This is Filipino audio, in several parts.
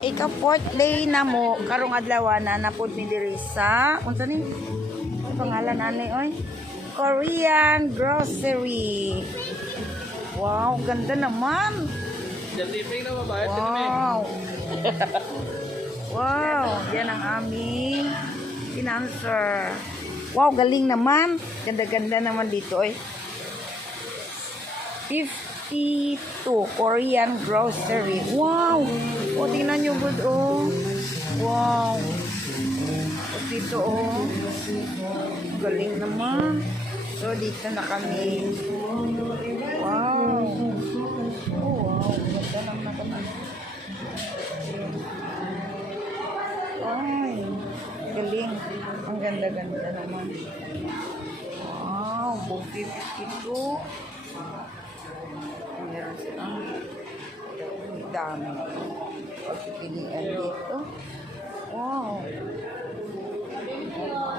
Ikaw fourth day na mo karong adlaw na napud mi diri sa unsa ni? Ang pangalan ani oy? Korean grocery. Wow, ganda naman. Jaliping na babayad ka Wow. Wow, yan ang aming financer. Wow, galing naman. Ganda-ganda naman dito oy. 52 Korean grocery. Wow! O, tingnan nyo good, oh. Wow! O, dito, oh. Galing naman. So, dito na kami. Wow! Oh, wow. Ganda naman naman. Ay, galing. Ang ganda-ganda naman. Wow! 52. Meron silang dami. Pagpipilian dito. Wow.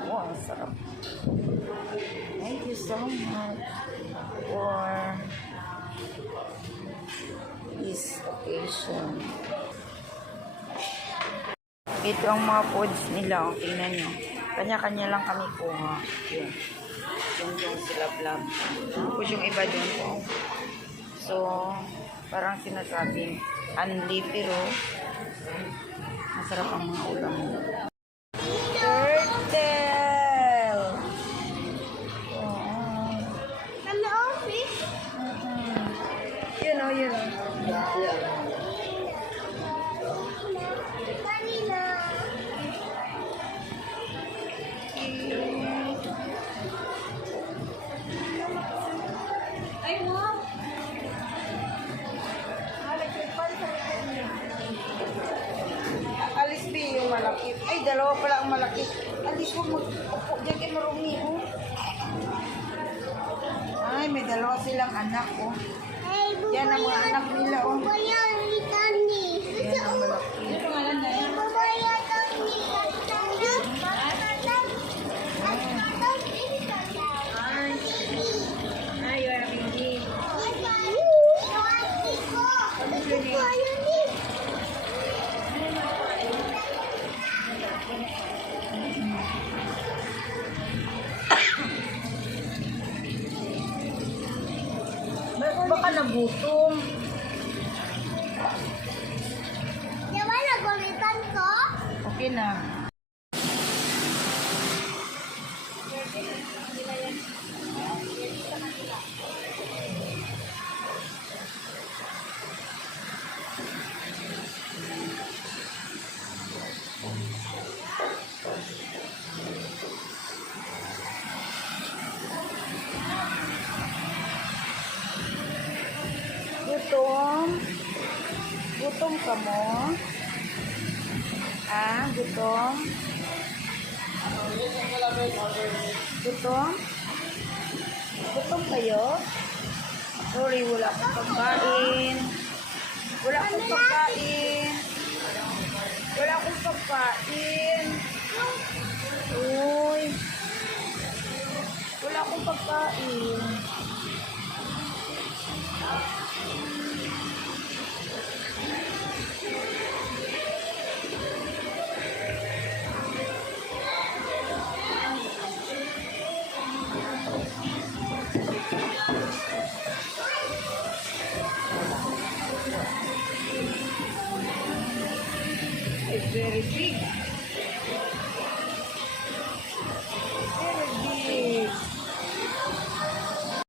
Wow, ang sarap. Thank you so much for this occasion. Ito ang mga foods nila. Tingnan nyo. Kanya-kanya lang kami kuha. Yun. Yung sila vlog. Tapos yung iba dun po. So, parang sinasabing unli pero masarap ang mga ulam. Turtle! Oh. Ano, fish? Yun o, yun o. Kanina. Ay, wow. Alis B yung malaki. Ay, dalawa pala ang malaki. Alis mo mag-upo dyan kay marumi o. Ay, may dalawa silang anak o. Ay, Yan ang mga anak nila o. bayan ni Tani. Yan ang malaki. Babayan Tani. Ay, yung baby. Baka nagutom. Diba nagulitan ko? Okay na. Gutom? Gutom ka mo? Ah, gutom? Gutom? Gutom kayo? Sorry, wala akong pagkain. Wala akong pagkain. Wala akong pagkain. Uy. Wala akong pagkain. It's very big.